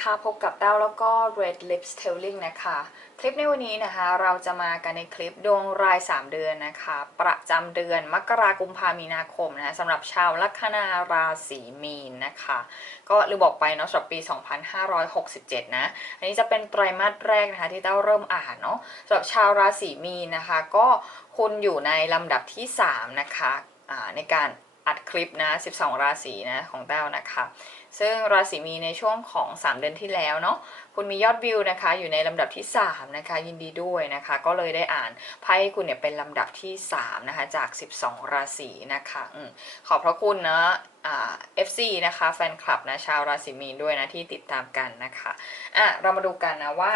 นะคะพบกับแต้วแล้วก็ Red Lips Telling นะคะ คลิปในวันนี้นะคะ เราจะมากันในคลิปดวงราย 3 เดือนนะคะ ประจำเดือนมกราคมพามีนาคมนะคะสำหรับชาวลัคนาราศีมีนนะคะ ก็ลืมบอกไปเนาะสำหรับปี 2567 นะ อันนี้จะเป็นไตรมาสแรกนะคะที่เต้าเริ่มอ่านเนาะสำหรับชาวราศีมีนนะคะ ก็คุณอยู่ในลำดับที่ 3 นะคะในการอัดคลิปนะ 12 ราศีนะของเต้านะคะ ซึ่งราศีมีในช่วงของ 3 เดือนที่แล้วเนาะคุณมียอดวิวนะคะอยู่ในลำดับที่ 3 นะคะ ยินดีด้วยนะคะ ก็เลยได้อ่านไพ่คุณเนี่ยเป็นลำดับที่ 3 นะคะ จาก 12 ราศีนะคะอขอบพระคุณนะเอ่า FC นะคะแฟนคลับนะชาวราศีมีนด้วยนะที่ติดตามกันนะคะอะเรามาดูกันนะว่า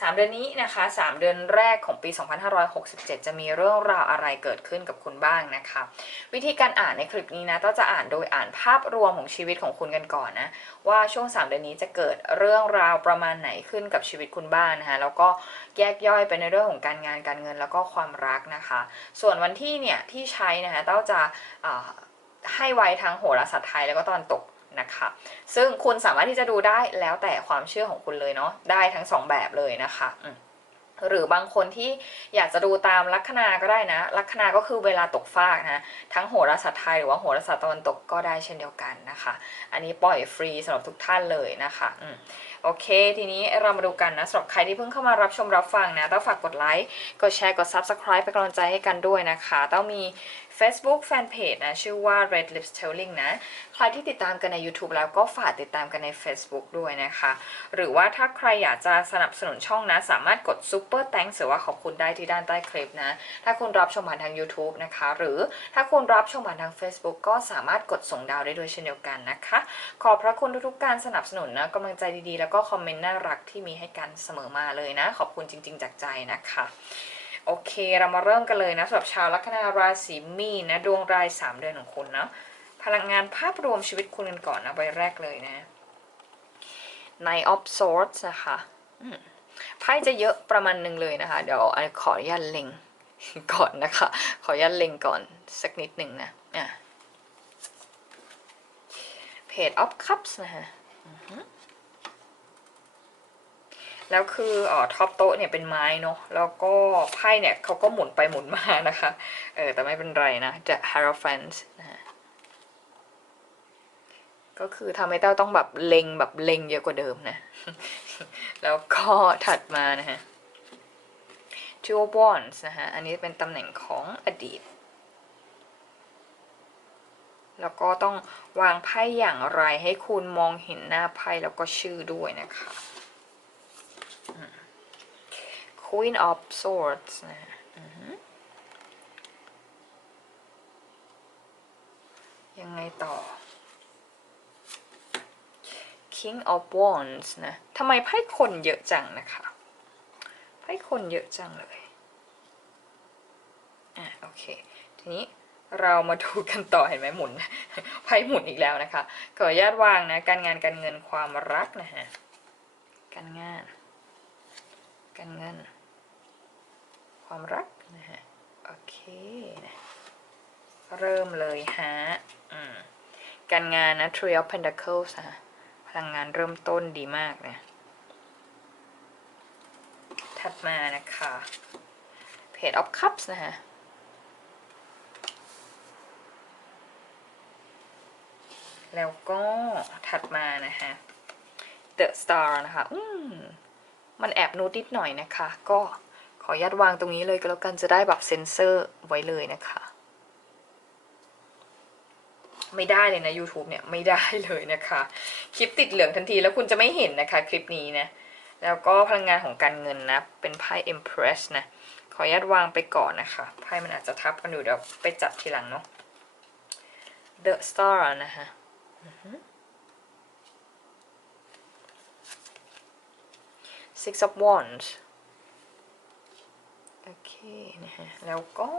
3 เดือนนี้นะคะ 3 เดือนแรกของปี 2567 จะมีเรื่องราวอะไรเกิดขึ้นกับคุณบ้างนะคะ วิธีการอ่านในคลิปนี้นะต้องจะอ่านโดยอ่านภาพรวมของชีวิตของคุณกันก่อนนะว่าช่วง 3 เดือนนี้จะเกิดเรื่องราวประมาณไหนขึ้นกับชีวิตคุณบ้างนะคะแล้วก็แยกย่อยไปในเรื่องของการงานการเงินแล้วก็ความรักนะคะ ส่วนวันที่เนี่ยที่ใช้นะคะเต้าจะให้ไว้ทั้งโหราศาสตร์ไทยแล้วก็ตะวันตก นะคะ ซึ่งคุณสามารถที่จะดูได้แล้วแต่ความเชื่อของคุณเลยเนาะได้ทั้งสองแบบเลยนะคะหรือบางคนที่อยากจะดูตามลัคนาก็ได้นะ ลัคนาก็คือเวลาตกฟากนะ ทั้งโหราศาสตร์ไทยหรือว่าโหราศาสตร์ตะวันตกก็ได้เช่นเดียวกันนะคะ อันนี้ปล่อยฟรีสำหรับทุกท่านเลยนะคะอืมโอเค ทีนี้เรามาดูกันนะสำหรับใครที่เพิ่งเข้ามารับชมรับฟังนะ ต้องฝากกดไลค์ กดแชร์ กด Subscribe เป็นกำลังใจให้กันด้วยนะคะ ต้องมี Facebook Fanpage นะ ชื่อว่า Red Lips Telling นะ ใครที่ติดตามกันใน YouTube แล้วก็ฝากติดตามกันใน Facebook ด้วยนะคะ หรือว่าถ้าใครอยากจะสนับสนุนช่องนะ สามารถกด Super Thanks หรือว่าขอบคุณได้ที่ด้านใต้คลิปนะ ถ้าคุณรับชมผ่านทาง YouTube นะคะ หรือถ้าคุณรับชมผ่านทาง Facebook ก็สามารถกดส่งดาวได้ด้วยเช่นเดียวกันนะคะ ขอบพระคุณทุกๆการสนับสนุนนะกำลังใจดีๆ แล้วก็คอมเมนต์น่ารักที่มีให้กันเสมอมาเลยนะ ขอบคุณจริง ๆ จากใจนะคะ โอเคเรามาเริ่มกันเลยนะสำหรับชาวลัคนาราศีมีนนะดวงราย 3 เดือนของคุณเนาะพลังงานภาพรวมชีวิตคุณกันก่อนนะใบแรกเลยนะ Knight of Swords นะคะไพ่จะเยอะประมาณหนึ่งเลยนะคะ เดี๋ยวขออนุญาตเล็งก่อนนะคะ ขออนุญาตเล็งก่อนสักนิดหนึ่งนะอะ Page of Cups นะคะอือฮึ แล้วคืออ๋อท็อปโต๊ะเนี่ยเป็นไม้เนาะแล้วก็ไพ่เนี่ยเขาก็หมุนไปหมุนมานะคะเออแต่ไม่เป็นไรนะ The Hierophant นะฮะก็คือทำให้เต้าต้องแบบเล็งแบบเล็งเยอะกว่าเดิมนะ แล้วก็ถัดมานะฮะ Two of Wands นะฮะ อันนี้เป็นตำแหน่งของอดีต แล้วก็ต้องวางไพ่อย่างไรให้คุณมองเห็นหน้าไพ่แล้วก็ชื่อด้วยนะคะ Queen of Swords นะฮะยังไงต่อ King of Wands นะทำไมไพ่คนเยอะจังนะคะ ไพ่คนเยอะจังเลย อะโอเค ทีนี้เรามาดูกันต่อเห็นไหมหมุน ไพ่หมุนอีกแล้วนะคะ ขออนุญาตวางนะ การงานการเงินความรักนะฮะ การงาน การเงิน ความรักนะฮะโอเคนะเริ่มเลยฮะการงานนะ Three of Pentacles นะพลังงานเริ่มต้นดีมากนะถัดมานะคะ Page of Cups นะฮะแล้วก็ถัดมานะฮะ The Star นะคะ อืม มันแอบนูดนิดหน่อยนะคะ ก็ ออนุญาตวางตรงนี้เลยก็แล้วกันจะได้แบบเซ็นเซอร์ไว้เลยนะคะ ไม่ได้เลยนะ YouTube เนี่ยไม่ได้เลยนะคะ คลิปติดเหลืองทันทีแล้วคุณจะไม่เห็นนะคะ คลิปนี้นะ แล้วก็พลังงานของการเงินนะ เป็นไพ่ Empress นะ ขออนุญาตวางไปก่อนนะคะไพ่มันอาจจะทับกันอยู่เดี๋ยวไปจับทีหลังเนาะ The Star นะคะ Six of Wands โอเคนะฮะแล้วก็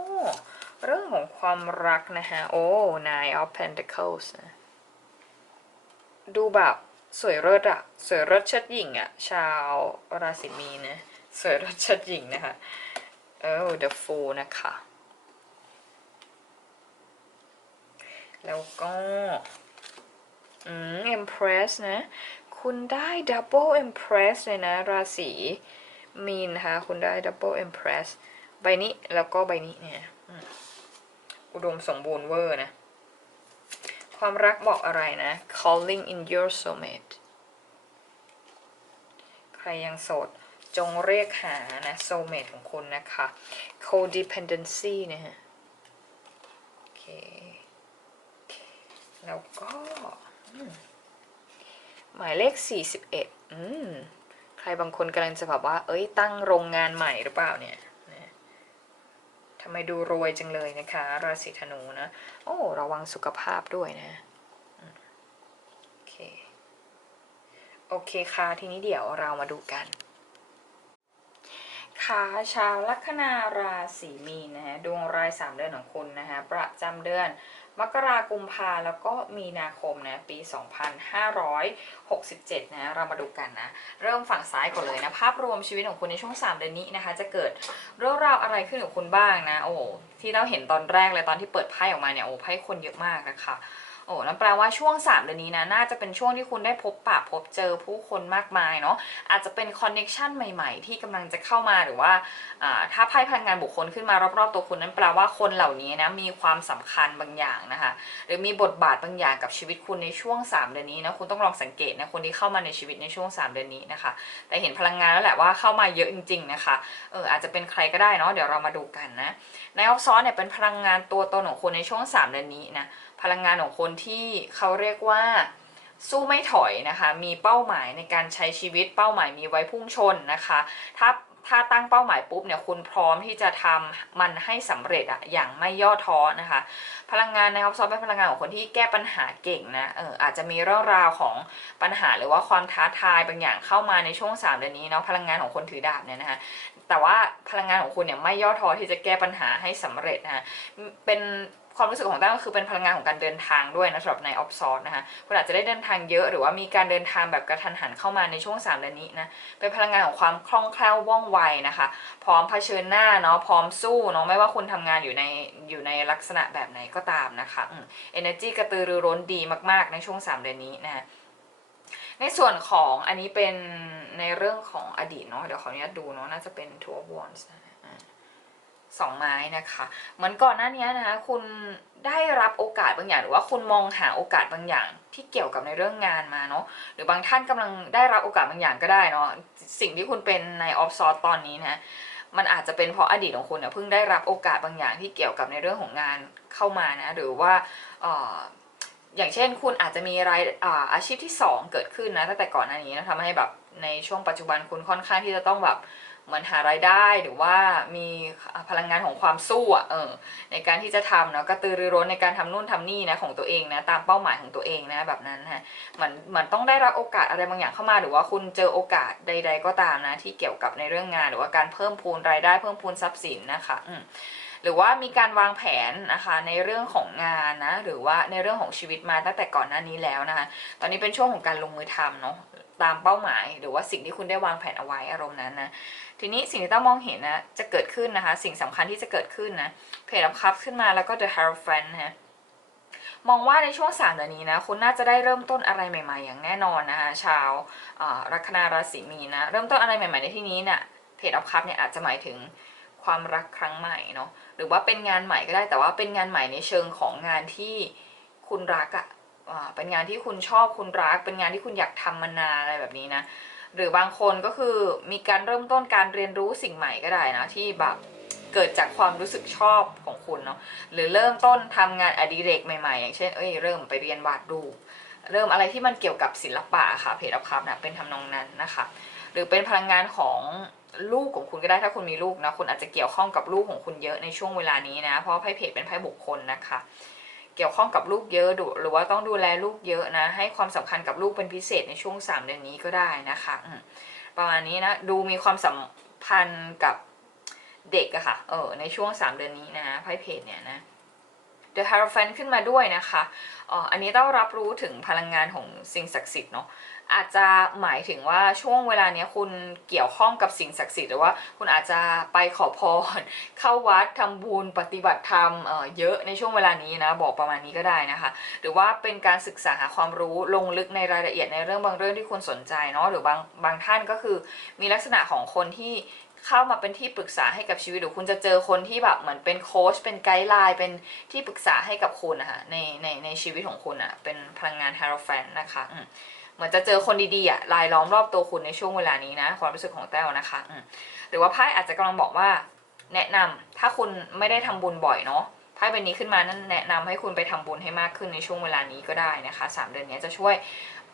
เรื่องของความรักนะฮะโอ้ Nine of Pentacles นะดูแบบสวยเลิศอะสวยเลิศชิดหญิงอะชาวราศีมีนะสวยเลิศชิดหญิงนะคะเออ The Fool นะคะ แล้วก็อืม Empress นะ คุณได้ double impress เลยนะ ราศี มีนนะคะ คุณได้ double impress ใบนี้แล้วก็ใบนี้เนี่ยอุดมสมบูรณ์เวอร์นะ ความรักบอกอะไรนะ calling in your soulmate ใครยังโสดจงเรียกหานะ soulmate ของคุณนะคะ codependency นะฮะโอเค แล้วก็ หมายเลข 41 อืม ใครบางคนกำลังจะแบบว่า เอ้ย ตั้งโรงงานใหม่หรือเปล่าเนี่ยทำไมดูรวยจังเลยนะคะ ราศีธนูนะ โอ้ ระวังสุขภาพด้วยนะโอเค โอเคค่ะ ทีนี้เดี๋ยวเรามาดูกันค่ะชาวลัคนาราศีมีนนะฮะดวงราย3เดือนของคุณนะฮะประจำเดือน มกรากุมภาแล้วก็มีนาคมนะปี 2567 นะเรามาดูกันนะ เริ่มฝั่งซ้ายก่อนเลยนะ ภาพรวมชีวิตของคุณในช่วง 3 เดือนนี้นะคะ จะเกิดเรื่องราวอะไรขึ้นกับคุณบ้างนะ โอ้ที่เราเห็นตอนแรกเลยตอนที่เปิดไพ่ออกมาเนี่ยโอ้ไพ่คนเยอะมากนะคะ โอ้นั่นแปลว่าช่วง 3 เดือนนี้นะ น่าจะเป็นช่วงที่คุณได้พบปะพบเจอผู้คนมากมายเนาะ อาจจะเป็นคอนเน็ชันใหม่ๆ ที่กำลังจะเข้ามาหรือว่า ถ้าไพ่พลังงานบุคคลขึ้นมารอบๆตัวคุณนั้นแปลว่าคนเหล่านี้นะมีความสำคัญบางอย่างนะคะ หรือมีบทบาทบางอย่างกับชีวิตคุณในช่วง 3 เดือนนี้นะ คุณต้องลองสังเกตนะ คนที่เข้ามาในชีวิตในช่วง 3 เดือนนี้นะคะ แต่เห็นพลังงานแล้วแหละว่าเข้ามาเยอะจริง ๆ นะคะ เอออาจจะเป็นใครก็ได้เนาะ เดี๋ยวเรามาดูกันนะ ในออฟซอนเนี่ยเป็นพลังงานตัวตนของคุณในช่วง 3 เดือนนี้นะ พลังงานของคนที่เขาเรียกว่าสู้ไม่ถอยนะคะ มีเป้าหมายในการใช้ชีวิตเป้าหมายมีไว้พุ่งชนนะคะ ถ้าถ้าตั้งเป้าหมายปุ๊บเนี่ยคุณพร้อมที่จะทำมันให้สำเร็จอะอย่างไม่ย่อท้อนะคะ พลังงานในฮอปซอฟเป็นพลังงานของคนที่แก้ปัญหาเก่งนะเอออาจจะมีเรื่องราวของปัญหาหรือว่าความท้าทายบางอย่างเข้ามาในช่วง3เดือนนี้เนาะพลังงานของคนถือดาบเนี่ยนะคะแต่ว่าพลังงานของคุณเนี่ยไม่ย่อท้อที่จะแก้ปัญหาให้สำเร็จนะคะเป็น ความรู้สึกของตั้งก็คือเป็นพลังงานของการเดินทางด้วยนะสำหรับในออฟซอร์นะคะคุณอาจจะได้เดินทางเยอะหรือว่ามีการเดินทางแบบกระทันหันเข้ามาในช่วง3เดือนนี้นะเป็นพลังงานของความคล่องแคล่วว่องไวนะคะ พร้อมเผชิญหน้าเนาะพร้อมสู้เนาะไม่ว่าคุณทำงานอยู่ในอยู่ในลักษณะแบบไหนก็ตามนะคะอืม energy กระตือรือร้นดีมาก ๆ ในช่วง 3 เดือนนี้นะในส่วนของอันนี้เป็นในเรื่องของอดีตเนาะเดี๋ยวขออนุญาตดูเนาะน่าจะเป็น two of wands นะ สองไม้นะคะเหมือนก่อนหน้านี้นะคะคุณได้รับโอกาสบางอย่างหรือว่าคุณมองหาโอกาสบางอย่างที่เกี่ยวกับในเรื่องงานมาเนาะหรือบางท่านกำลังได้รับโอกาสบางอย่างก็ได้เนาะสิ่งที่คุณเป็นในออฟซอร์ตอนนี้นะมันอาจจะเป็นเพราะอดีตของคุณเนี่ยเพิ่งได้รับโอกาสบางอย่างที่เกี่ยวกับในเรื่องของงานเข้ามานะหรือว่าอย่างเช่นคุณอาจจะมีรายอาอาชีพที่ 2 เกิดขึ้นนะตั้งแต่ก่อนหน้านี้นะทำให้แบบในช่วงปัจจุบันคุณค่อนข้างที่จะต้องแบบ เหมือนหารายได้หรือว่ามีพลังงานของความสู้อะเออในการที่จะทำเนาะกระตือรือร้นในการทำนู่นทำนี่นะของตัวเองนะตามเป้าหมายของตัวเองนะแบบนั้นนะเหมือนเหมือนต้องได้รับโอกาสอะไรบางอย่างเข้ามา หรือว่าคุณเจอโอกาสใด ๆ ก็ตามนะที่เกี่ยวกับในเรื่องงาน หรือว่าการเพิ่มพูนรายได้เพิ่มพูนทรัพย์สินนะคะอืมหรือว่ามีการวางแผนนะคะในเรื่องของงานนะหรือว่าในเรื่องของชีวิตมาตั้งแต่ก่อนหน้านี้แล้วนะคะตอนนี้เป็นช่วงของการลงมือทำเนาะตามเป้าหมาย หรือว่าสิ่งที่คุณได้วางแผนเอาไว้อารมณ์นั้นนะ ทีนี้สิ่งที่ต้องมองเห็นนะจะเกิดขึ้นนะคะ สิ่งสำคัญที่จะเกิดขึ้นนะเพจอัพคัพขึ้นมาแล้วก็ The Hierophant นะมองว่าในช่วงสามเดือนนี้นะคุณน่าจะได้เริ่มต้นอะไรใหม่ ๆ อย่างแน่นอนนะคะชาวอ่าลัคนาราศีมีนะเริ่มต้นอะไรใหม่ ๆ ในที่นี้เนี่ยเพจอัพคัพเนี่ยอาจจะหมายถึงความรักครั้งใหม่เนาะหรือว่าเป็นงานใหม่ก็ได้แต่ว่าเป็นงานใหม่ในเชิงของงานที่คุณรักอะ่ะเป็นงานที่คุณชอบคุณรัก เป็นงานที่คุณอยากทำมานานอะไรแบบนี้นะ หรือบางคนก็คือมีการเริ่มต้นการเรียนรู้สิ่งใหม่ก็ได้นะที่แบบเกิดจากความรู้สึกชอบของคุณเนาะหรือเริ่มต้นทำงานอดิเรกใหม่ๆ อย่างเช่นเอ้ยเริ่มไปเรียนวาดรูปเริ่มอะไรที่มันเกี่ยวกับศิลปะค่ะเพจอัพคับนะเป็นทำนองนั้นนะคะ หรือเป็นพลังงานของลูกของคุณก็ได้ถ้าคุณมีลูกนะคุณอาจจะเกี่ยวข้องกับลูกของคุณเยอะในช่วงเวลานี้นะ เพราะไพ่เพจเป็นไพ่บุคคลนะคะ กี่ยวข้องกับลูกเยอะหรือว่าต้องดูแลลูกเยอะนะ ให้ความสำคัญกับลูกเป็นพิเศษในช่วง3เดือนนี้ก็ได้นะคะประมาณนี้นะดูมีความสัมพันธ์กับเด็กอะค่ะเออในช่วง 3 เดือนนี้นะไพ่เพจเนี่ยนะ The Hierophant ขึ้นมาด้วยนะคะอ๋ออันนี้ต้องรับรู้ถึงพลังงานของสิ่งศักดิ์สิทธิ์เนาะอาจจะหมายถึงว่าช่วงเวลาเนี้ยคุณเกี่ยวข้องกับสิ่งศักดิ์สิทธิ์หรือว่าคุณอาจจะไปขอพร เข้าวัดทำบุญปฏิบัติธรรมเอ่อเยอะในช่วงเวลานี้นะบอกประมาณนี้ก็ได้นะคะ หรือว่าเป็นการศึกษาหาความรู้ลงลึกในรายละเอียดในเรื่องบางเรื่องที่คุณสนใจเนาะหรือบางบางท่านก็คือมีลักษณะของคนที่ เข้ามาเป็นที่ปรึกษาให้กับชีวิตหรือคุณจะเจอคนที่แบบเหมือนเป็นโค้ชเป็นไกด์ไลน์เป็นที่ปรึกษาให้กับคุณนะคะในในในชีวิตของคุณอะเป็นพลังงานฮาร์โรแฟนนะคะอืมเหมือนจะเจอคนดีๆอะรายล้อมรอบตัวคุณในช่วงเวลานี้นะ ความรู้สึกของแต้วนะคะอืมหรือว่าไพ่อาจจะกำลังบอกว่า แนะนำถ้าคุณไม่ได้ทำบุญบ่อยเนาะไพ่ใบนี้ขึ้นมานั่นแนะนำให้คุณไปทำบุญให้มากขึ้นในช่วงเวลานี้ก็ได้นะคะสามเดือนนี้จะช่วย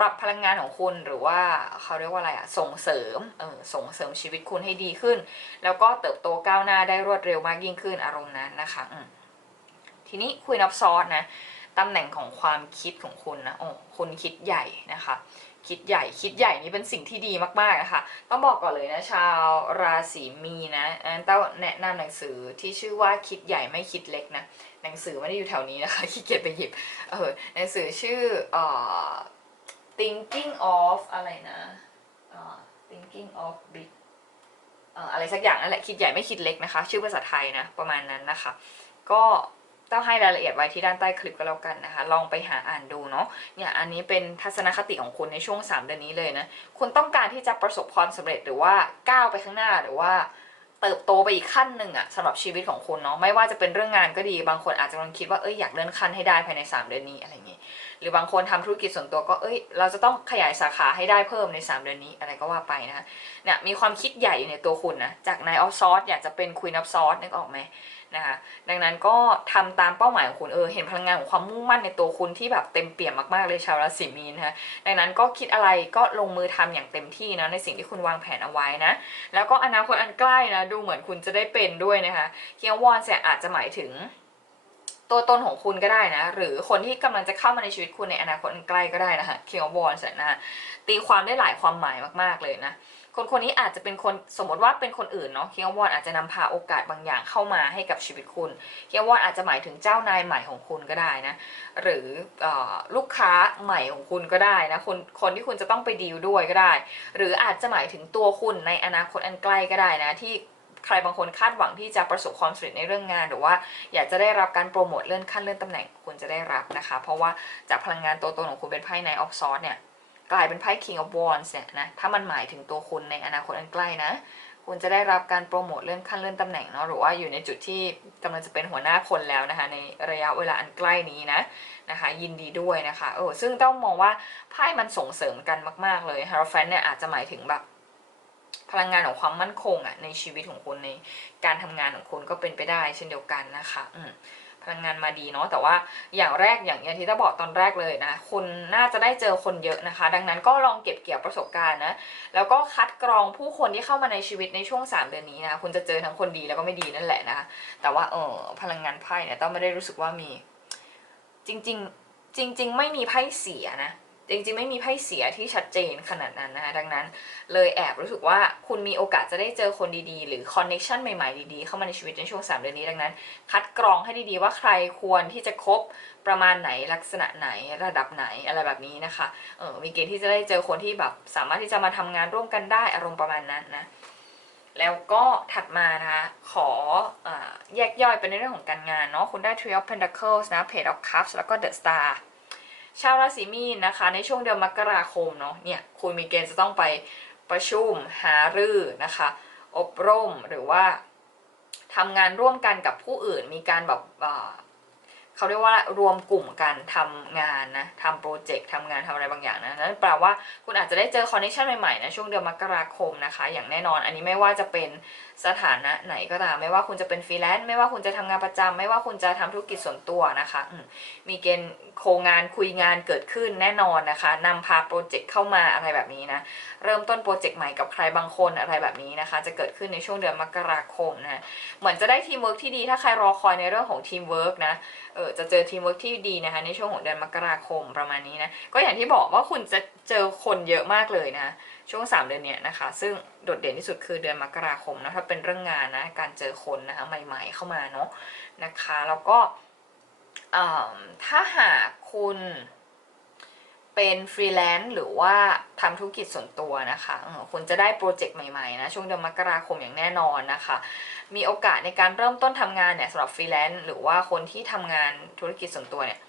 ปรับพลังงานของคุณหรือว่าเขาเรียกว่าอะไรอะส่งเสริมเออส่งเสริมชีวิตคุณให้ดีขึ้น แล้วก็เติบโตก้าวหน้าได้รวดเร็วมากยิ่งขึ้นอารมณ์นั้นนะคะทีนี้คุยนับซอสนะตำแหน่งของความคิดของคุณนะโอ้คุณคิดใหญ่นะคะ คิดใหญ่คิดใหญ่นี่เป็นสิ่งที่ดีมากๆนะคะต้องบอกก่อนเลยนะชาวราศีมีนะอันเต้าแนะนำหนังสือที่ชื่อว่าคิดใหญ่ไม่คิดเล็กนะหนังสือไม่ได้อยู่แถวนี้นะคะขี้เกียจไปหยิบเออหนังสือชื่อเอ่อ thinking of อะไรนะอ่อ thinking of big อะไรสักอย่างนั่นแหละคิดใหญ่ไม่คิดเล็กนะคะ ชื่อภาษาไทยนะประมาณนั้นนะคะ ก็ต้องให้รายละเอียดไว้ที่ด้านใต้คลิปก็แล้วกันนะคะ ลองไปหาอ่านดูเนาะเนี่ยอันนี้เป็นทัศนคติของคุณในช่วง 3 เดือนนี้เลยนะ คุณต้องการที่จะประสบความสำเร็จหรือว่าก้าวไปข้างหน้าหรือว่า เติบโตไปอีกขั้นหนึ่งอะสำหรับชีวิตของคุณเนาะไม่ว่าจะเป็นเรื่องงานก็ดีบางคนอาจจะกำลังคิดว่าเอ้ยอยากเลื่อนขั้นให้ได้ภายใน 3 เดือนนี้อะไรอย่างงี้หรือบางคนทำธุรกิจส่วนตัวก็เอ้ย เราจะต้องขยายสาขาให้ได้เพิ่มใน 3 เดือนนี้อะไรก็ว่าไปนะคะเนี่ยมีความคิดใหญ่อยู่ในตัวคุณนะจากนายออฟซอสอยากจะเป็นคุยนับซอสนึกออกไหม นะคะดังนั้นก็ทำตามเป้าหมายของคุณเออเห็นพลังงานของความมุ่งมั่นในตัวคุณที่แบบเต็มเปี่ยมมากๆเลยชาวราศีมีนนะคะดังนั้นก็คิดอะไรก็ลงมือทำอย่างเต็มที่นะในสิ่งที่คุณวางแผนเอาไว้นะแล้วก็อนาคตอันใกล้นะดูเหมือนคุณจะได้เป็นด้วยนะคะเคียววอนเสียอาจจะหมายถึงตัวตนของคุณก็ได้นะ หรือคนที่กำลังจะเข้ามาในชีวิตคุณในอนาคตอันใกล้ก็ได้นะคะเคียววอนเสียนะตีความได้หลายความหมายมากๆเลยนะ คนคนนี้อาจจะเป็นคนสมมติว่าเป็นคนอื่นเนาะเคียววอนอาจจะนำพาโอกาสบางอย่างเข้ามาให้กับชีวิตคุณเคียววอนอาจจะหมายถึงเจ้านายใหม่ของคุณก็ได้นะ หรือออลูกค้าใหม่ของคุณก็ได้นะคนคนที่คุณจะต้องไปดีลด้วยก็ได้ หรืออาจจะหมายถึงตัวคุณในอนาคตอันใกล้ก็ได้นะที่ใครบางคนคาดหวังที่จะประสบความสำเร็จในเรื่องงาน หรือว่าอยากจะได้รับการโปรโมทเลื่อนขั้นเลื่อนตำแหน่งคุณจะได้รับนะคะ เพราะว่าจากพลังงานตัวตนของคุณเป็นไพ่ในออฟซอร์เนี่ย กลายเป็นไพ่ King of Wands เนี่ยนะ ถ้ามันหมายถึงตัวคุณในอนาคตอันใกล้นะ คุณจะได้รับการโปรโมทเลื่อนขั้นเลื่อนตำแหน่งเนาะ หรือว่าอยู่ในจุดที่กำลังจะเป็นหัวหน้าคนแล้วนะคะ ในระยะเวลาอันใกล้นี้นะนะคะ ยินดีด้วยนะคะ เออ ซึ่งต้องมองว่าไพ่มันส่งเสริมกันมาก ๆ เลยฮาร์ฟนเนี่ยอาจจะหมายถึงแบบพลังงานของความมั่นคงอะในชีวิตของคุณในการทำงานของคุณก็เป็นไปได้เช่นเดียวกันนะคะ อืม พลังงานมาดีเนาะแต่ว่าอย่างแรกอย่างอย่างที่ตาบอกตอนแรกเลยนะคุณน่าจะได้เจอคนเยอะนะคะ ดังนั้นก็ลองเก็บเกี่ยวประสบการณ์นะแล้วก็คัดกรองผู้คนที่เข้ามาในชีวิตในช่วง 3 เดือนนี้นะคุณจะเจอทั้งคนดีแล้วก็ไม่ดีนั่นแหละนะแต่ว่าเออพลังงานไพ่เนี่ยต้องไม่ได้รู้สึกว่ามี จริง ๆ จริง ๆ ไม่มีไพ่เสียนะ จริงๆ ไม่มีไพ่เสียที่ชัดเจนขนาดนั้นนะคะดังนั้นเลยแอบรู้สึกว่าคุณมีโอกาสจะได้เจอคนดีๆ หรือคอนเนคชันใหม่ๆ ดีๆ เข้ามาในชีวิตในช่วง 3 เดือนนี้ดังนั้น คัดกรองให้ดีๆ ว่าใครควรที่จะคบประมาณไหนลักษณะไหนระดับไหนอะไรแบบนี้นะคะเออมีเกณฑ์ที่จะได้เจอคนที่แบบสามารถที่จะมาทำงานร่วมกันได้อารมณ์ประมาณนั้นนะแล้วก็ถัดมานะคะขอออแยกย่อยเป็นในเรื่องของการงานเนาะคุณได้ Three of Pentacles นะ Page of Cups แล้วก็ The Star ชาวราศีมีนนะคะ ในช่วงเดือนมกราคมเนาะเนี่ยคุณมีเกณฑ์จะต้องไปประชุมหารือนะคะ อบรมหรือว่าทำงานร่วมกันกับผู้อื่นมีการแบบเขาเรียกว่ารวมกลุ่มกันทำงานนะทำโปรเจกต์ทำงานทำอะไรบางอย่างนะนั่นแปลว่าคุณอาจจะได้เจอคอนเนคชันใหม่ๆนะช่วงเดือนมกราคมนะคะ อย่างแน่นอนอันนี้ไม่ว่าจะเป็น สถานะไหนก็ตาม ไม่ว่าคุณจะเป็นฟรีแลนซ์ไม่ว่าคุณจะทำงานประจำไม่ว่าคุณจะทำธุรกิจส่วนตัวนะคะมมีเกณฑ์โครงงานคุยงานเกิดขึ้นแน่นอนนะคะนำพาโปรเจกต์เข้ามาอะไรแบบนี้นะเริ่มต้นโปรเจกต์ใหม่กับใครบางคนอะไรแบบนี้นะคะ จะเกิดขึ้นในช่วงเดือนมกราคมนะเหมือนจะได้ทีมเวิร์กที่ดีถ้าใครรอคอยในเรื่องของทีมเวิร์กนะเออจะเจอทีมเวิร์กที่ดีนะคะ ในช่วงของเดือนมกราคมประมาณนี้นะก็อย่างที่บอกว่าคุณจะเจอคนเยอะมากเลยนะ ช่วง 3 เดือนเนี้ยนะคะ ซึ่งโดดเด่นที่สุดคือเดือนมกราคมนะถ้าเป็นเรื่องงานนะการเจอคนนะคะใหม่ๆเข้ามาเนาะนะคะแล้วก็ถ้าหากคุณเป็นฟรีแลนซ์หรือว่าทำธุรกิจส่วนตัวนะคะคุณจะได้โปรเจกต์ใหม่ๆนะช่วงเดือนมกราคมอย่างแน่นอนนะคะ มีโอกาสในการเริ่มต้นทำงานเนี่ยสำหรับฟรีแลนซ์หรือว่าคนที่ทำงานธุรกิจส่วนตัวเนี่ย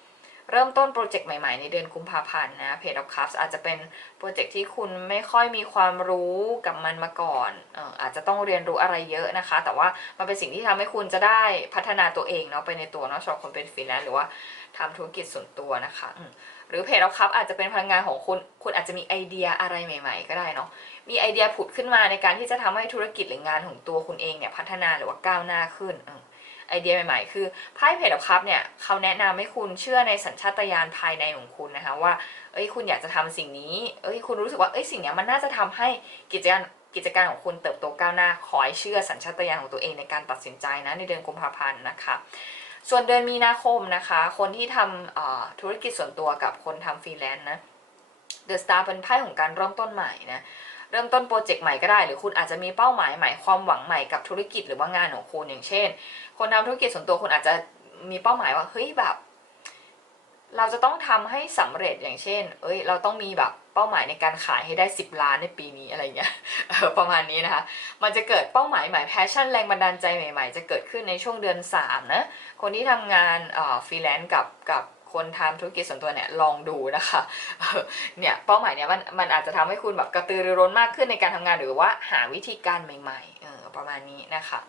เริ่มต้นโปรเจกต์ใหม่ๆ ในเดือนกุมภาพันธ์นะเพจ of Cups อาจจะเป็นโปรเจกต์ที่คุณไม่ค่อยมีความรู้กับมันมาก่อนเอออาจจะต้องเรียนรู้อะไรเยอะนะคะ แต่ว่ามันเป็นสิ่งที่ทำให้คุณจะได้พัฒนาตัวเองเนาะไปในตัวเนาะสำหรับคนเป็นฟรีแลนซ์หรือว่าทำธุรกิจส่วนตัวนะคะหรือเพจ of Cups อาจจะเป็นพลังงานของคุณคุณอาจจะมีไอเดียอะไรใหม่ ๆ ก็ได้เนาะมีไอเดียผุดขึ้นมาในการที่จะทำให้ธุรกิจหรืองานของตัวคุณเองเนี่ยพัฒนาหรือว่าก้าวหน้าขึ้นอ ไอเดียใหม่ๆ คือไพ่เพจคัพเนี่ยเขาแนะนำให้คุณเชื่อในสัญชาตญาณภายในของคุณนะคะว่า เอ้ยคุณอยากจะทำสิ่งนี้ เอ้ยคุณรู้สึกว่าเอ้ยสิ่งนี้มันน่าจะทำให้กิจการกิจการของคุณเติบโตก้าวหน้า ขอให้เชื่อสัญชาตญาณของตัวเองในการตัดสินใจนะในเดือนกุมภาพันธ์นะคะส่วนเดือนมีนาคมนะคะ คนที่ทำธุรกิจส่วนตัวกับคนทำฟรีแลนซ์นะเดอะสตาร์เป็นไพ่ของการเริ่มต้นใหม่นะ เริ่มต้นโปรเจกต์ใหม่ก็ได้ หรือคุณอาจจะมีเป้าหมายใหม่ความหวังใหม่กับธุรกิจหรือว่างานของคุณอย่างเช่น คนทำธุรกิจส่วนตัวคุณอาจจะมีเป้าหมายว่าเฮ้ยแบบ เราจะต้องทำให้สำเร็จอย่างเช่น เอ้ย เราต้องมีแบบเป้าหมายในการขายให้ได้ 10 ล้านในปีนี้อะไรเงี้ยประมาณนี้นะคะ มันจะเกิดเป้าหมายใหม่แพชชั่นแรงบันดาลใจใหม่ ๆ จะเกิดขึ้นในช่วงเดือน3นะคนที่ทำงานเอ่อฟรีแลนซ์กับกับ คนทำธุรกิจส่วนตัวเนี่ยลองดูนะคะเนี่ยเป้าหมายเนี่ยมันมันอาจจะทำให้คุณแบบกระตือรือร้นมากขึ้นในการทำงานหรือว่าหาวิธีการใหม่ๆเออประมาณนี้นะคะ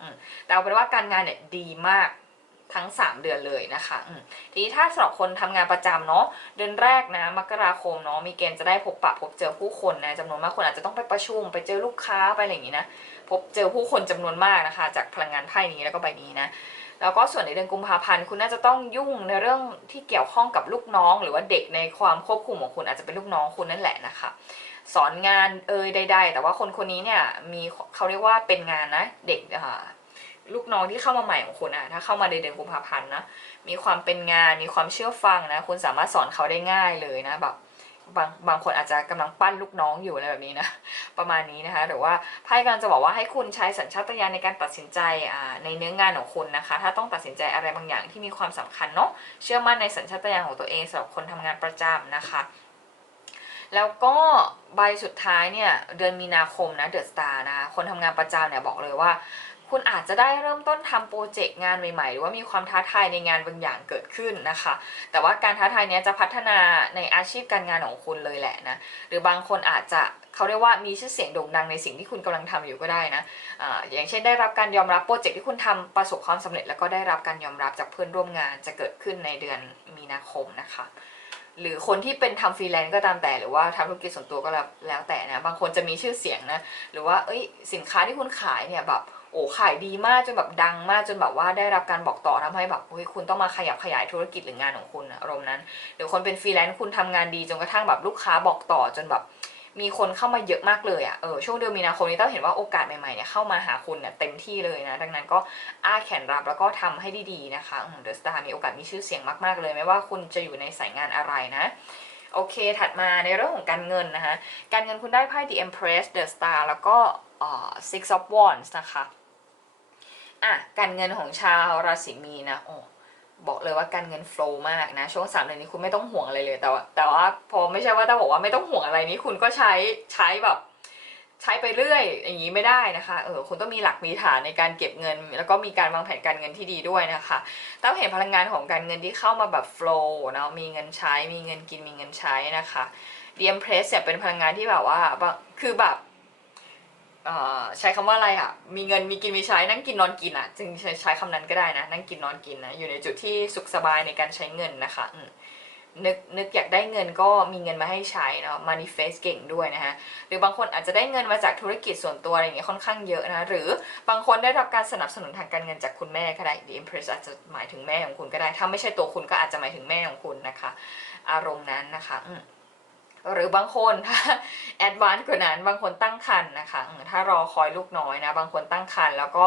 แต่เอาเป็นว่าการงานเนี่ยดีมากทั้ง 3 เดือนเลยนะคะทีนี้ถ้าสำหรับคนทำงานประจำเนาะเดือนแรกนะมกราคมเนาะมีเกณฑ์จะได้พบปะพบเจอผู้คนนะจำนวนมากคนอาจจะต้องไปประชุมไปเจอลูกค้าไปอะไรอย่างนี้นะพบเจอผู้คนจำนวนมากนะคะ จากพลังงานไพ่นี้แล้วก็ใบนี้นะ แล้วก็ส่วนในเดือนกุมภาพันธ์คุณน่าจะต้องยุ่งในเรื่องที่เกี่ยวข้องกับลูกน้อง หรือว่าเด็กในความควบคุมของคุณอาจจะเป็นลูกน้องคุณนั่นแหละนะคะสอนงานเอ่ยใด ๆ แต่ว่าคนคนนี้เนี่ยมีเขาเรียกว่าเป็นงานนะเด็กลูกน้องที่เข้ามาใหม่ของคุณอะถ้าเข้ามาในเดือนกุมภาพันธ์นะมีความเป็นงานมีความเชื่อฟังนะคุณสามารถสอนเขาได้ง่ายเลยนะแบบ บางบางคนอาจจะกำลังปั้นลูกน้องอยู่อะไรแบบนี้นะประมาณนี้นะคะหรือว่าไพ่กำลังจะบอกว่าให้คุณใช้สัญชาตญาณในการตัดสินใจในเนื้องานของคุณนะคะ ถ้าต้องตัดสินใจอะไรบางอย่างที่มีความสำคัญเนาะเชื่อมั่นในสัญชาตญาณของตัวเองสำหรับคนทำงานประจำนะคะแล้วก็ใบสุดท้ายเนี่ยเดือนมีนาคมนะเดอะสตาร์นะคนทำงานประจำเนี่ยบอกเลยว่า คุณอาจจะได้เริ่มต้นทำโปรเจกต์งานใหม่ๆ หรือว่ามีความท้าทายในงานบางอย่างเกิดขึ้นนะคะ แต่ว่าการท้าทายนี้จะพัฒนาในอาชีพการงานของคุณเลยแหละนะ หรือบางคนอาจจะเขาเรียกว่ามีชื่อเสียงโด่งดังในสิ่งที่คุณกำลังทำอยู่ก็ได้นะอาอย่างเช่นได้รับการยอมรับโปรเจกต์ที่คุณทำประสบความสำเร็จ แล้วก็ได้รับการยอมรับจากเพื่อนร่วมงานจะเกิดขึ้นในเดือนมีนาคมนะคะหรือคนที่เป็นทำฟรีแลนซ์ก็ตามแต่หรือว่าทำธุรกิจส่วนตัวก็แล้วแล้วแต่นะบางคนจะมีชื่อเสียงนะหรือว่าเอ้ยสินค้าที่คุณขายเนี่ยแบบ โอ้ขายดีมากจนแบบดังมากจนแบบว่าได้รับการบอกต่อทำให้แบบเฮ้ยคุณต้องมาขยับขยายธุรกิจหรืองานของคุณอารมณ์นั้นหรือคนเป็นฟรีแลนซ์คุณทำงานดีจนกระทั่งแบบลูกค้าบอกต่อจนแบบมีคนเข้ามาเยอะมากเลยอะ่ะ เออ ช่วงเดือนมีนาคมนี้ต้องเห็นว่าโอกาสใหม่ๆเนี่ยเข้ามาหาคุณเนี่ยเต็มที่เลยนะ ดังนั้นก็อ้าแขนรับแล้วก็ทำให้ดีๆนะคะเดอะสตาร์มีโอกาสมีชื่อเสียงมากๆเลย ไม่ว่าคุณจะอยู่ในสายงานอะไรนะ โอเค ถัดมาในเรื่องของการเงินนะคะ การเงินคุณได้ไพ่ The Empress The Star แล้วก็ Six of Wands นะคะ อะการเงินของชาวราศีมีนนะโอ้บอกเลยว่าการเงินโฟล์มากนะ ช่วงสามเดือนนี้คุณไม่ต้องห่วงอะไรเลย แต่ว่าแต่ว่าพอไม่ใช่ว่าถ้าบอกว่าไม่ต้องห่วงอะไรนี้คุณก็ใช้ใช้แบบใช้ไปเรื่อยอย่างนี้ไม่ได้นะคะ เออคุณต้องมีหลักมีฐานในการเก็บเงิน แล้วก็มีการวางแผนการเงินที่ดีด้วยนะคะต้องเห็นพลังงานของการเงินที่เข้ามาแบบโฟล์เนาะมีเงินใช้ มีเงินกินมีเงินใช้นะคะ The Empress เนี่ยเป็นพลังงานที่แบบว่าคือแบบ เอ่อใช้คำว่าอะไรอะมีเงินมีกินมีใช้นั่งกินนอนกินอะจึงใช้ใช้คำนั้นก็ได้นะ นั่งกินนอนกินนะอยู่ในจุดที่สุขสบายในการใช้เงินนะคะอืมนึกนึกอยากได้เงินก็มีเงินมาให้ใช้เนาะ manifest เก่งด้วยนะคะหรือบางคนอาจจะได้เงินมาจากธุรกิจส่วนตัวอะไรอย่างเงี้ยค่อนข้างเยอะนะหรือบางคนได้รับการสนับสนุนทางการเงินจากคุณแม่ก็ได้ The Empress อาจจะหมายถึงแม่ของคุณก็ได้ ถ้าไม่ใช่ตัวคุณก็อาจจะหมายถึงแม่ของคุณนะคะ อารมณ์นั้นนะคะอืม หรือบางคนถ้าแอดวานซ์กว่านั้นบางคนตั้งครรภ์นะคะถ้ารอคอยลูกน้อยนะ บางคนตั้งครรภ์แล้วก็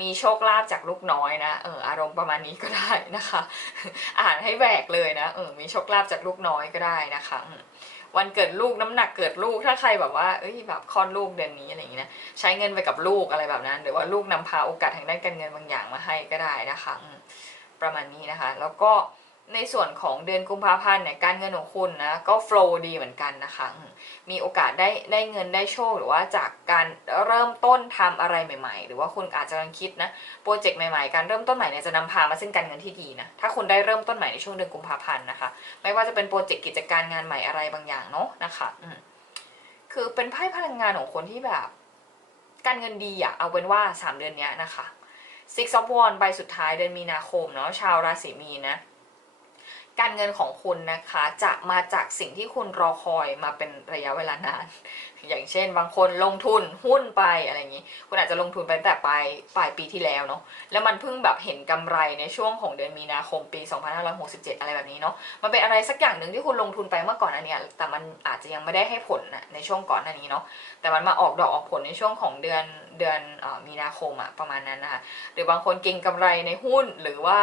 มีโชคลาภจากลูกน้อยนะเอออารมณ์ประมาณนี้ก็ได้นะคะ อ่านให้แบกเลยนะเออมีโชคลาภจากลูกน้อยก็ได้นะคะวันเกิดลูกน้ำหนักเกิดลูกถ้าใครแบบว่าเอ้ยแบบคลอดลูกเดือนนี้อะไรอย่างนี้นะใช้เงินไปกับลูกอะไรแบบนั้น หรือว่าลูกนำพาโอกาสทางด้านการเงินบางอย่างมาให้ก็ได้นะคะ ประมาณนี้นะคะ แล้วก็ ในส่วนของเดือนกุมภาพันธ์เนี่ยการเงินของคุณนะก็โฟลว์ดีเหมือนกันนะคะ มีโอกาสได้ได้เงินได้โชคหรือว่าจากการเริ่มต้นทำอะไรใหม่ ๆ หรือว่าคุณอาจจะกำลังคิดนะโปรเจกต์ใหม่ๆ การเริ่มต้นใหม่เนี่ยจะนำพามาซึ่งการเงินที่ดีนะถ้าคุณได้เริ่มต้นใหม่ในช่วงเดือนกุมภาพันธ์นะคะ ไม่ว่าจะเป็นโปรเจกต์กิจการงานใหม่อะไรบางอย่างเนาะนะคะอืคือเป็นไพ่พลังงานของคนที่แบบ การเงินดีอะเอาเป็นว่า 3 เดือนนี้นะคะ Six of Wands ใบสุดท้ายเดือนมีนาคมเนาะชาวราศีมีนนะ การเงินของคุณนะคะจะมาจากสิ่งที่คุณรอคอยมาเป็นระยะเวลานาน อย่างเช่น บางคนลงทุนหุ้นไปอะไรอย่างนี้ คุณอาจจะลงทุนไปแต่ปลายปลายปีที่แล้วเนาะแล้วมันเพิ่งแบบเห็นกำไรในช่วงของเดือนมีนาคมปี 2567 อะไรแบบนี้เนาะมันเป็นอะไรสักอย่างหนึ่งที่คุณลงทุนไปเมื่อก่อนอันเนี้ยแต่มันอาจจะยังไม่ได้ให้ผลนะในช่วงก่อนหน้านี้เนาะแต่มันมาออกดอกออกผลในช่วงของเดือนเดือนออมีนาคมอะประมาณนั้นนะคะหรือบางคนเก็งกำไรในหุ้นหรือว่า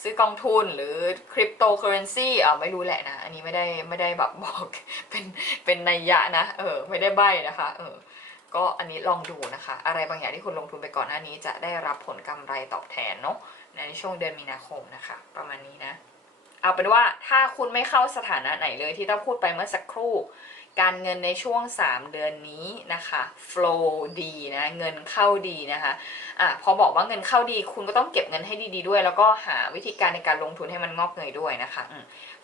ซื้อกองทุนหรือคริปโตเคอเรนซีอ่าไม่รู้แหละนะ อันนี้ไม่ได้ไม่ได้แบบบอกเป็นเป็นนัยยะนะ เออ ไม่ได้ใบ้นะคะ เออ ก็อันนี้ลองดูนะคะ อะไรบางอย่างที่คุณลงทุนไปก่อนหน้านี้ จะได้รับผลกำไรตอบแทนเนาะในช่วงเดือนมีนาคมนะคะ ประมาณนี้นะ เอาเป็นว่าถ้าคุณไม่เข้าสถานะไหนเลยที่ต้องพูดไปเมื่อสักครู่ การเงินในช่วง 3 เดือนนี้นะคะ flow ดีนะเงินเข้าดีนะคะอะพอบอกว่าเงินเข้าดีคุณก็ต้องเก็บเงินให้ดีๆด้วย แล้วก็หาวิธีการในการลงทุนให้มันงอกเงยด้วยนะคะ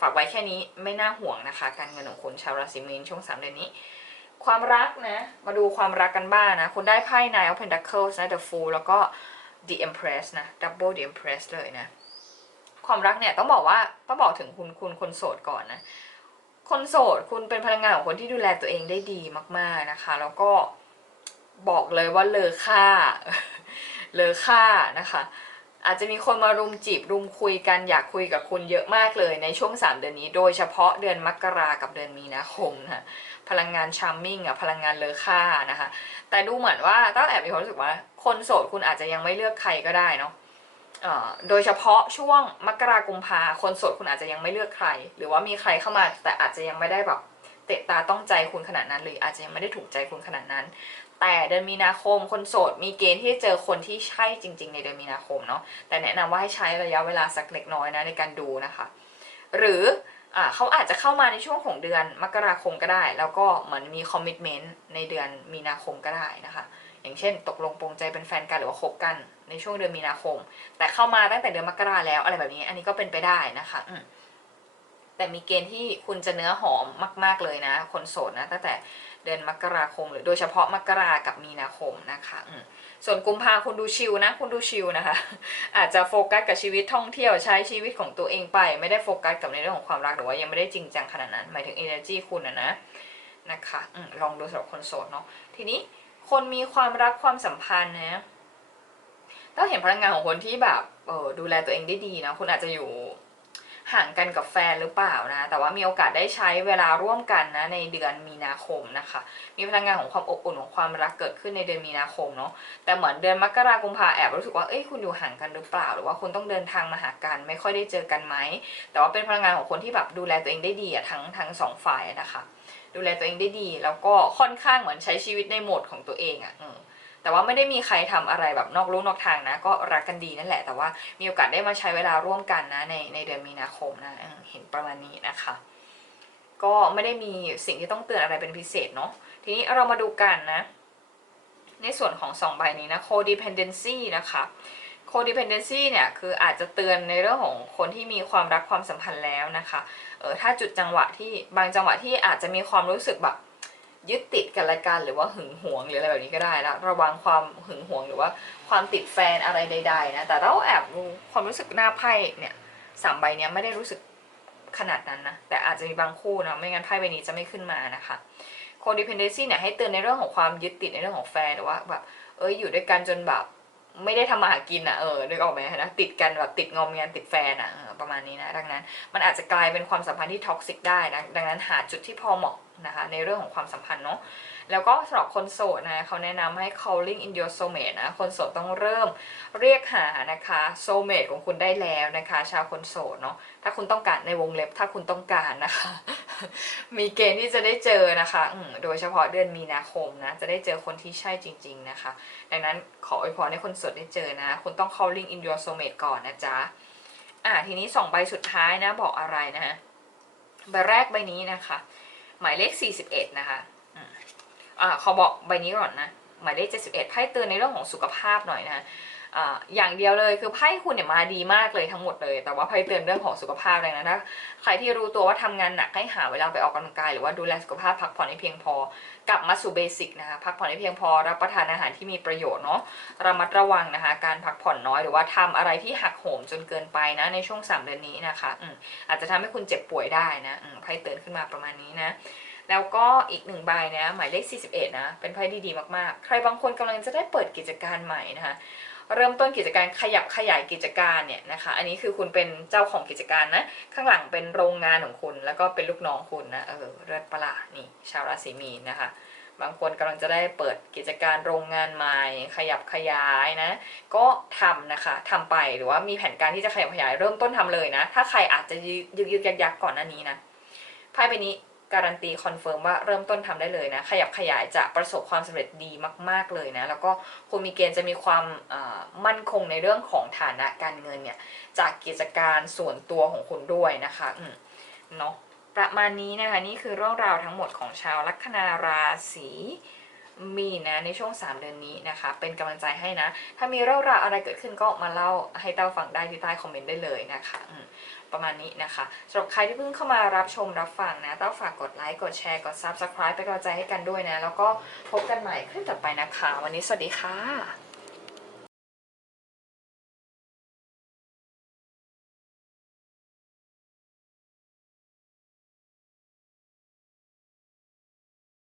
ฝากไว้แค่นี้ไม่น่าห่วงนะคะ การเงินของคุณชาวราศีมีนช่วง 3 เดือนนี้ ความรักนะ มาดูความรักกันบ้างนะคุณได้ไพ่ Nine of Pentacles นะ The Fool แล้วก็ The Empress นะ Double The Empress เลยนะ ความรักเนี่ยต้องบอกว่าต้องบอกถึงคุณคุณคนโสดก่อนนะ คนโสดคุณเป็นพลังงานของคนที่ดูแลตัวเองได้ดีมาก ๆนะคะ แล้วก็บอกเลยว่าเลอค่า เลอค่านะคะ อาจจะมีคนมารุมจีบรุมคุยกันอยากคุยกับคุณเยอะมากเลยในช่วง 3 เดือนนี้ โดยเฉพาะเดือนมกรากับเดือนมีนาคมนะพลังงานชาร์มมิ่งอะพลังงานเลอค่านะคะ แต่ดูเหมือนว่าต้องแอบมีความรู้สึกว่า คนโสดคุณอาจจะยังไม่เลือกใครก็ได้เนาะ โดยเฉพาะช่วงมกรากุมภาคนโสดคุณอาจจะยังไม่เลือกใคร หรือว่ามีใครเข้ามาแต่อาจจะยังไม่ได้แบบเตะตาต้องใจคุณขนาดนั้น หรืออาจจะยังไม่ได้ถูกใจคุณขนาดนั้น แต่เดือนมีนาคมคนโสดมีเกณฑ์ที่จะเจอคนที่ใช่จริง ๆ ในเดือนมีนาคมเนาะแต่แนะนำว่าให้ใช้ระยะเวลาสักเล็กน้อยนะในการดูนะคะ หรืออเขาอาจจะเข้ามาในช่วงของเดือนมกราคมก็ได้ แล้วก็เหมือนมีคอมมิชเมนต์ในเดือนมีนาคมก็ได้นะคะ อย่างเช่น ตกลงปรงใจเป็นแฟนกันหรือว่าคบกันในช่วงเดือนมีนาคม แต่เข้ามาตั้งแต่เดือนมกราแล้วอะไรแบบนี้ อันนี้ก็เป็นไปได้นะคะแต่มีเกณฑ์ที่คุณจะเนื้อหอมมาก ๆเลยนะ คนโสดนะตั้งแต่เดือนมกราคม หรือโดยเฉพาะมกรากับมีนาคมนะคะส่วนกุมภาคุณดูชิลนะ คุณดูชิลนะคะ อาจจะโฟกัสกับชีวิตท่องเที่ยวใช้ชีวิตของตัวเองไป ไม่ได้โฟกัสกับในเรื่องของความรักหรือว่ายังไม่ได้จริงจังขนาดนั้น หมายถึง energy คุณนะนะนะคะอลองดูสำหรับคนโสดเนาะทีนี้ คนมีความรักความสัมพันธ์นะต้องเห็นพลังงานของคนที่แบบเออดูแลตัวเองได้ดีนะคุณอาจจะอยู่ห่างกันกับแฟนหรือเปล่านะ แต่ว่ามีโอกาสได้ใช้เวลาร่วมกันนะในเดือนมีนาคมนะคะ มีพลังงานของความอบอุ่นของความรักเกิดขึ้นในเดือนมีนาคมเนาะ แต่เหมือนเดือนมกราคมพาแอบรู้สึกว่า เอ้ยคุณอยู่ห่างกันหรือเปล่า หรือว่าคุณต้องเดินทางมาหากัน ไม่ค่อยได้เจอกันไหม แต่ว่าเป็นพลังงานของคนที่แบบดูแลตัวเองได้ดีอะทั้งทั้งสองฝ่ายนะคะ ดูแลตัวเองได้ดี แล้วก็ค่อนข้างเหมือนใช้ชีวิตในโหมดของตัวเองอะ่ะแต่ว่าไม่ได้มีใครทำอะไรแบบนอกลู่นอกทางนะ ก็รักกันดีนั่นแหละ แต่ว่ามีโอกาสได้มาใช้เวลาร่วมกันนะในในเดือนมีนาคมนะเห็นประมาณนี้นะคะ ก็ไม่ได้มีสิ่งที่ต้องเตือนอะไรเป็นพิเศษเนาะทีนี้เรามาดูกันนะ ในส่วนของสองใบนี้นะ codependency นะคะ codependency เนี่ยคืออาจจะเตือนในเรื่องของคนที่มีความรักความสัมพันธ์แล้วนะคะเออถ้าจุดจังหวะที่บางจังหวะที่อาจจะมีความรู้สึกแบบยึดติดกันละกันหรือว่าหึงหวงหรืออะไรแบบนี้ก็ได้แล้วระวังความหึงหวงหรือว่าความติดแฟนอะไรใดๆนะแต่เราแอบดูความรู้สึกหน้าไพ่เนี่ยสามใบเนี้ยไม่ได้รู้สึกขนาดนั้นนะแต่อาจจะมีบางคู่นะไม่งั้นไพ่ใบนี้จะไม่ขึ้นมานะคะ codependency เนี่ยให้เตือนในเรื่องของความยึดติดในเรื่องของแฟนหรือว่าแบบเอ้ยอยู่ด้วยกันจนแบบ ไม่ได้ทำมาหากินอะเออนึกออกไหมนะติดกันแบบติดงอมงานติดแฟนอะออประมาณนี้นะดังนั้น มันอาจจะกลายเป็นความสัมพันธ์ที่ท็อกซิกได้นะดังนั้นหาจุดที่พอเหมาะนะคะในเรื่องของความสัมพันธ์เนาะ แล้วก็สำหรับคนโสดนะเขาแนะนำให้ calling in your soulmate นะคนโสดต้องเริ่มเรียกหานะคะ soulmate ของคุณได้แล้วนะคะ ชาวคนโสดเนาะถ้าคุณต้องการในวงเล็บถ้าคุณต้องการนะคะ มีเกณฑ์ที่จะได้เจอนะคะโดยเฉพาะเดือนมีนาคมนะจะได้เจอคนที่ใช่จริง ๆนะคะ ดังนั้นขออวยพรให้คนโสดได้เจอนะ คุณต้อง calling in your soulmate ก่อนนะจ๊ะอ่าทีนี้สองใบสุดท้ายนะบอกอะไรนะฮะใบแรกใบนี้นะคะ หมายเลข 41 นะคะ อ่าขอบอกใบนี้ก่อนนะหมายเลข71ไพ่เตือนในเรื่องของสุขภาพหน่อยนะอ่าอย่างเดียวเลยคือไพ่คุณเนี่ยมาดีมากเลยทั้งหมดเลย แต่ว่าไพ่เตือนเรื่องของสุขภาพเลยนะถ้าใครที่รู้ตัวว่าทำงานหนักให้หาเวลาไปออกกำลังกายหรือว่าดูแลสุขภาพพักผ่อนให้เพียงพอ กลับมาสู่เบสิกนะคะพักผ่อนให้เพียงพอรับประทานอาหารที่มีประโยชน์เนาะระมัดระวังนะคะ การพักผ่อนน้อยหรือว่าทำอะไรที่หักโหมจนเกินไปนะในช่วง3เดือนนี้นะคะออาจจะทำให้คุณเจ็บป่วยได้นะไพ่เตือนขึ้นมาประมาณนี้นะ แล้วก็อีกหนึ่งใบนะ หมายเลข 41 นะ เป็นไพ่ที่ดีมากๆ ใครบางคนกำลังจะได้เปิดกิจการใหม่นะคะ เริ่มต้นกิจการขยับขยายกิจการเนี่ยนะคะ อันนี้คือคุณเป็นเจ้าของกิจการนะ ข้างหลังเป็นโรงงานของคุณ แล้วก็เป็นลูกน้องคุณนะ เออ เลิศประหลาดนี่ ชาวราศีมีนนะคะ บางคนกำลังจะได้เปิดกิจการโรงงานใหม่ ขยับขยายนะ ก็ทำนะคะทำไป หรือว่ามีแผนการที่จะขยับขยาย เริ่มต้นทำเลยนะ ถ้าใครอาจจะยึกยึกยึกยักยักก่อนหน้านี้นะ ไพ่ใบนี้ การันตีคอนเฟิร์มว่าเริ่มต้นทำได้เลยนะ ขยับขยายจะประสบความสำเร็จดีมาก ๆเลยนะ แล้วก็คุณมีเกณฑ์จะมีความมั่นคงในเรื่องของฐานะการเงินเนี่ยจากกิจการส่วนตัวของคุณด้วยนะคะอืมเนาะประมาณนี้นะคะนี่คือเรื่องราวทั้งหมดของชาวลัคนาราศีมีนะในช่วง 3 เดือนนี้นะคะ เป็นกำลังใจให้นะ ถ้ามีเรื่องราวอะไรเกิดขึ้นก็มาเล่าให้เต้าฟังได้ที่ใต้คอมเมนต์ได้เลยนะคะ ประมาณนี้นะคะสำหรับใครที่เพิ่งเข้ามารับชมรับฟังนะต้องฝากกดไลค์กดแชร์กด Subscribe เป็นกำลังใจให้กันด้วยนะ แล้วก็พบกันใหม่คลิปต่อไปนะคะ วันนี้สวัสดีค่ะ